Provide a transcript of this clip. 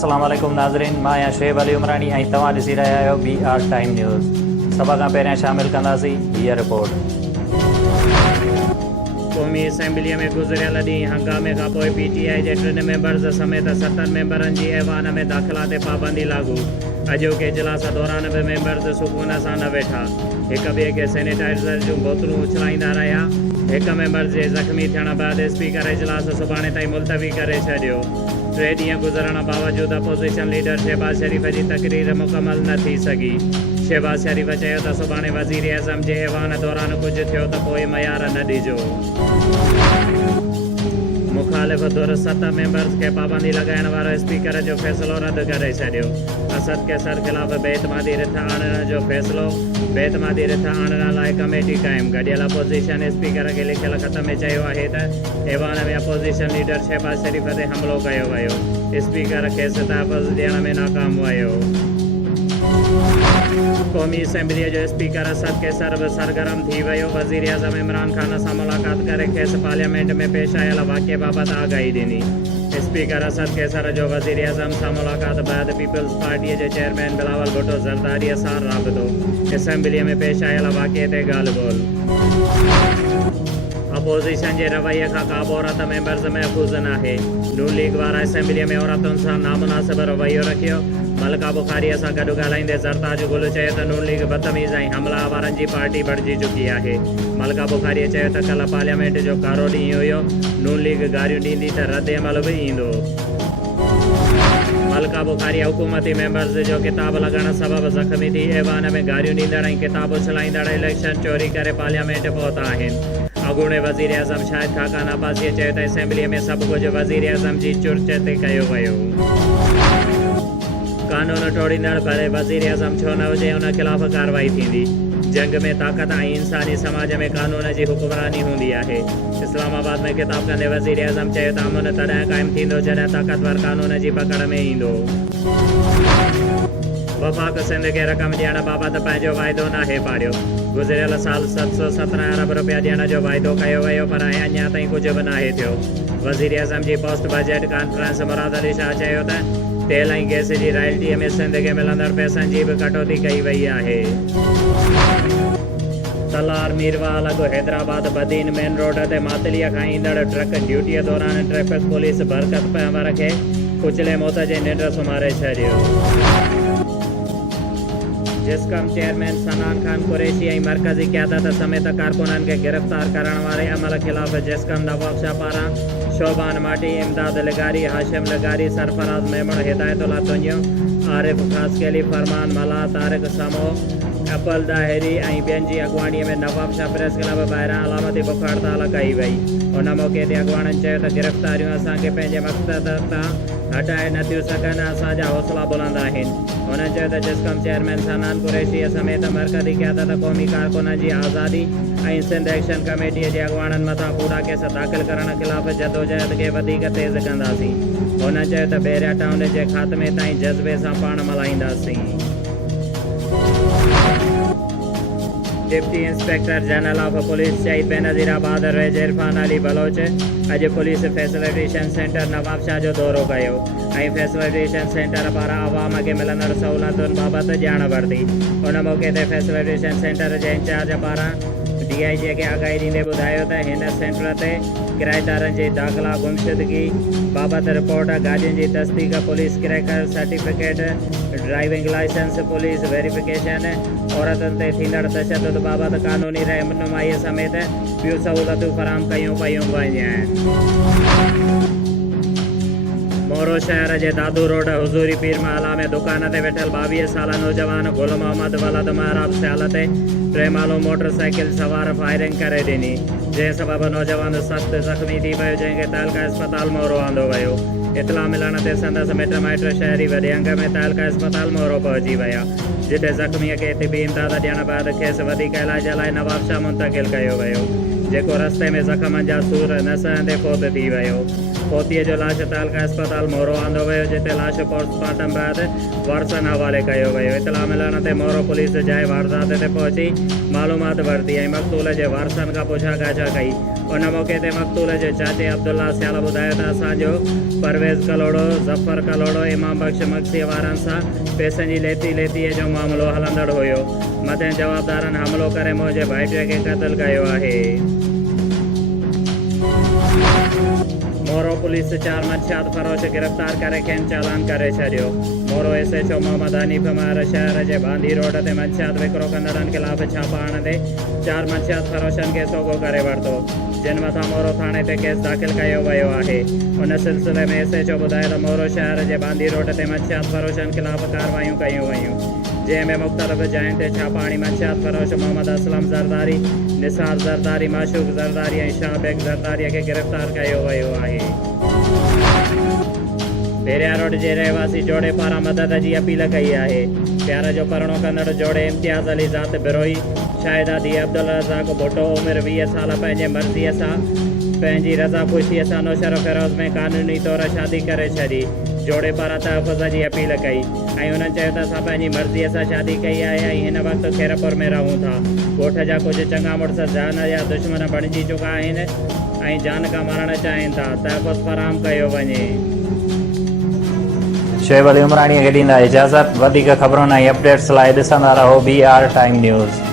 अस्सलाम वालेकुम नाज़रीन, मां आहियां शुएब अली उमरानी ऐं तव्हां ॾिसी रहिया आहियो BR टाइम न्यूज़। सभ खां पहिरियां शामिल कंदासीं हीअ रिपोर्ट। क़ौमी असेंबलीअ में गुज़िरियल ॾींहुं हंगामे खां पोइ PTI जे 3 मेंबर्स समेत 7 मेंबरनि जी ऐवान में दाख़िला ते पाबंदी लागू। अॼोके इजलास दौरान बि मेंबर्स सुकून सां न वेठा, हिक ॿिए खे सैनिटाइज़र जूं बोतलूं उछलाईंदा रहिया। हिक मेंबर जे ज़ख़्मी थियण बैदि स्पीकर इजलास सुभाणे ताईं मुलतवी करे छॾियो। 3 ॾींहं गुज़रण बावजूदि अपोज़िशन लीडर शहबाज़ शरीफ़ जी तक़रीर मुकमल न थी सघी। शहबाज़ शरीफ़ चयो त सुभाणे वज़ीर आज़म जे ऐवान दौरान कुझु थियो त पोइ मयार न ॾिजो। मुखालिफ़ धुर 7 मेंबर्स खे पाबंदी लॻाइण वारो स्पीकर जो फ़ैसिलो रद्द करे छॾियो। असद कैसर ख़िलाफ़ बेतमादी रिथ आणण जो फ़ैसिलो। बेतमादी रिथ आणण लाइ कमेटी क़ाइमु। गॾियल अपोज़िशन स्पीकर खे लिखियल ख़त में चयो आहे त ऐवान में अपोज़िशन लीडर शहबाज़ शरीफ़ ते हमिलो कयो वियो। स्पीकर खेसि तहफ़ुज़ ॾियण में नाकाम वियो। क़ौमी असेंबलीअ जो स्पीकर असद कैसर बि सरगर्म थी वियो। वज़ीर आज़म इमरान ख़ान सां मुलाक़ात करे खेसि पार्लियामेंट में पेश आयल वाक़िए बाबति आगाही ॾिनी। स्पीकर असद कैसर जो वज़ीर आज़म सां मुलाक़ात बैदि पीपल्स पार्टीअ जे चेयरमैन बिलावल भुट्टो ज़रदारीअ सां राबितो। असेंबलीअ में पेश आयल वाक़िए ते ॻाल्हि ॿोल। अपोज़िशन जे रवैये खां का बि औरत मेंबर्स महफ़ूज़ नाहे। नून लीग वारा असेंबलीअ में औरतुनि सां नामुनासिब रवैयो रखियो। मलका बुखारीअ सां गॾु ॻाल्हाईंदे ज़रताज गुल चयो त नून लीग बदतमीज़ ऐं हमला वारनि जी पार्टी बणिजी चुकी आहे। मलका बुखारीअ चयो त कल्ह पार्लियामेंट जो कारो ॾींहुं हुयो। नून लीग गारियूं ॾींदी त रद्द अमल बि ईंदो। मलका बुखारी हुकूमती मेंबर्स जो किताब लॻण सबबि ज़ख़्मी थी ऐवान में गारियूं ॾींदड़ ऐं किताब उछलाईंदड़ इलेक्शन चोरी करे पार्लियामेंट पहुता आहिनि। अॻूणे वज़ीर आज़म शाहिद खाकान अब्बासीअ चयो त असेंबलीअ में सभु कुझु वज़ीर आज़म जी चुर्च ते कयो वियो। कानून टोड़ींदड़ भले वज़ीर आज़म छो न हुजे, उन ख़िलाफ़ कार्रवाई थींदी। जंग में ताक़त ऐं इंसानी समाज में कानून जी हुक्मरानी हूंदी आहे। इस्लामाबाद में ख़िताब कंदे वज़ीर आज़म चयो त अमन तॾहिं क़ाइमु थींदो जॾहिं ताक़तवर कानून जी पकड़ में ईंदो। वफ़ाक़ सिंध खे रक़म ॾियण बाबति पंहिंजो वाइदो नाहे पाड़ियो। गुज़िरियल साल 717 अरब रुपया ॾियण जो वाइदो कयो वियो, पर अञा ताईं कुझु बि नाहे थियो। वज़ीर आज़म जी पोस्ट बजट कॉन्फ्रेंस मुराद अली शाह चयो त तेल ऐं गैस जी रॉयल्टीअ में सिंध खे मिलंदड़ पैसनि जी बि कटौती कई वई आहे। तलार मीरवाल अॻु हैदराबाद बदीन मेन रोड ते मातलीअ खां ईंदड़ ट्रक ड्यूटीअ दौरान ट्रैफिक पुलिस बरकत पंवर खे कुचले मौत जे निंड सुम्हारे छॾियो। जिस्कम चेयरमैन सनान खान कुरैशी ऐं मरकज़ी क़यादत समेत कारकुननि खे गिरफ़्तार करण वारे अमल ख़िलाफ़ जिस्कम नवाब शाह पारां शोबान माटी, इमदाद लगारी, हाशिम लगारी, सरफराज मेमण, हिदायतुल्ला तुंजो, आरिफ ख़ासकेली, फरमान मला, तारिक समो, अपल दाहिरी ऐं ॿियनि जी अॻुवाणीअ में नवाब शाह प्रेस क्लब ॿाहिरां अलामती बुख हड़ताल कई वई। उन मौक़े ते अॻुवाणनि चयो त गिरफ़्तारियूं असांखे पंहिंजे मक़सद तां हटाए नथियूं सघनि, असांजा हौसला बुलंद आहिनि। हुननि चयो त जिस्कम चेयरमैन सनान कुरैशी समेत मरकज़ी क़यादत क़ौमी कारकुननि जी आज़ादी ऐं सिंध एक्शन कमेटीअ जे अॻुवाणनि मथां कूड़ा केस दाख़िल करण ख़िलाफ़ जदोजहद खे वधीक तेज़ कंदासीं। हुननि चयो त बहिरिया टाउन जे ख़ात्मे ताईं जज़्बे सां पाण मल्हाईंदासीं। Deputy inspector general of police Shaheed Benazirabad range Irfan Ali Baloch अॼु police facilitation centre Nawab Shah जो दौरो कयो ऐं फैसिलिटेशन सेंटर पारां आवाम खे मिलंदड़ सहूलियतुनि बाबति ॼाण वरिती। उन मौक़े ते फैसिलिटेशन सेंटर जे इंचार्ज पारां DIG खे आगाही ॾींदे ॿुधायो त हिन सेंटर ते किराएदारनि जी दाख़िला गुमशुदगी बाबति रिपोर्ट, गाॾियुनि जी तस्दीक, police character certificate, driving licence, police verification, औरतुनि ते थींदड़ तशदुद बाबति कानूनी रहनुमाई समेत ॿियूं सहूलियतूं फराहम कयूं पयूं वञनि। मोरो शहर जे दादू रोड हुज़ूरी पीर महला में दुकान ते वेठल 22 साला नौजवान गुल मोहम्मद वलद महराब सियाल ते 3 माण्हू मोटरसाइकिल सवार फायरिंग करे ॾिनी, जंहिं सबबि नौजवान सख़्त ज़ख़्मी थी पियो, जंहिंखे तहलका अस्पताल मोरो आंदो वियो। इतला मिलण ते संदसि मिट माइट शहरी वॾे अंग में तहलका अस्पताल मोरो पहुची विया, जिते ज़ख़्मीअ खे तिबी इमदाद ॾियण बैदि खेसि वधीक इलाज लाइ नवाब शाह मुंतक़िल कयो वियो, जेको रस्ते में ज़ख़्मनि जा सूर न सहंदे फ़ौत थी वियो। पोतीअ जो लाश तालका अस्पताल मोरो आंदो वियो जिते लाश पोस्टमार्टम बैदि वारसनि हवाले कयो वियो। इतला मिलण ते मोरो पुलिस जाइ वारदात ते पहुची मालूमात वरिती ऐं मक़तूल जे वारसनि खां पुछा गाछा कई। उन मौक़े ते मक़तूल जे चाचे अब्दुल्ला सियाल ॿुधायो त असांजो परवेज़ कलोड़ो, ज़फ़र कलोड़ो, इमाम बख़्श मक्सीअ वारनि सां पैसनि जी लेतीअ जो मामिलो हलंदड़ हुयो। मथे जवाबदारनि हमिलो करे मुंहिंजे भाइटे खे क़तल कयो आहे। मोरो पुलिस 4 मंशियात फरोश गिरफ़्तार करे खेनि चालान करे छॾियो। मोरो SHO मोहम्मद हनीफ़ मार शहर जे बांदी रोड ते मंशियात विकिरो कंदड़नि ख़िलाफ़ छापा हणंदे 4 मंशियात फरोशनि खे सोगो करे वरितो, जिन मथां मोरो थाणे ते केस दाख़िल कयो वियो आहे। उन सिलसिले में SHO ॿुधायो त मोरो शहर जे बांदी रोड ते मंशियात फरोशनि ख़िलाफ़ कार्रवायूं कयूं वयूं, जंहिंमें मुख़्तलिफ़ जायुनि ते छापा हणी मंशियात फरोश मोहम्मद असलम ज़रदारी, निसार ज़रदारी, माशूक ज़रदारी ऐं शाहबेग ज़रदारीअ खे गिरफ़्तार कयो वियो आहे। पेरिया रोड जे रहवासी जोड़े पारां मदद जी अपील कई आहे। प्यार जो परणो कंदड़ जोड़े इम्तियाज़ अली ज़ात बिरोई, शाहिदा दी अब्दुल रज़ाक भुट्टो उमिरि 20 साल पंहिंजे मर्ज़ीअ सां पंहिंजी रज़ा ख़ुशीअ सां नौशर फ़िरोज़ में क़ानूनी तौरु शादी करे छॾी। जोड़े पारां तहफ़ुज़ जी अपील कई ऐं उन्हनि चयो त असां पंहिंजी मर्ज़ीअ सां शादी कई आहे ऐं हिन वक़्तु खैरपुर में रहूं था। ॻोठ जा कुझु चङा मुड़ुस जान जा दुश्मन बणिजी चुका आहिनि ऐं जान खां मारणु चाहिनि था। तहफ़ुज़ फ़राहम कयो वञे। शोएब अली उमराणीअ खे ॾींदा इजाज़त। वधीक ख़बरुनि ऐं अपडेट्स लाइ ॾिसंदा रहो BR टाइम न्यूज़।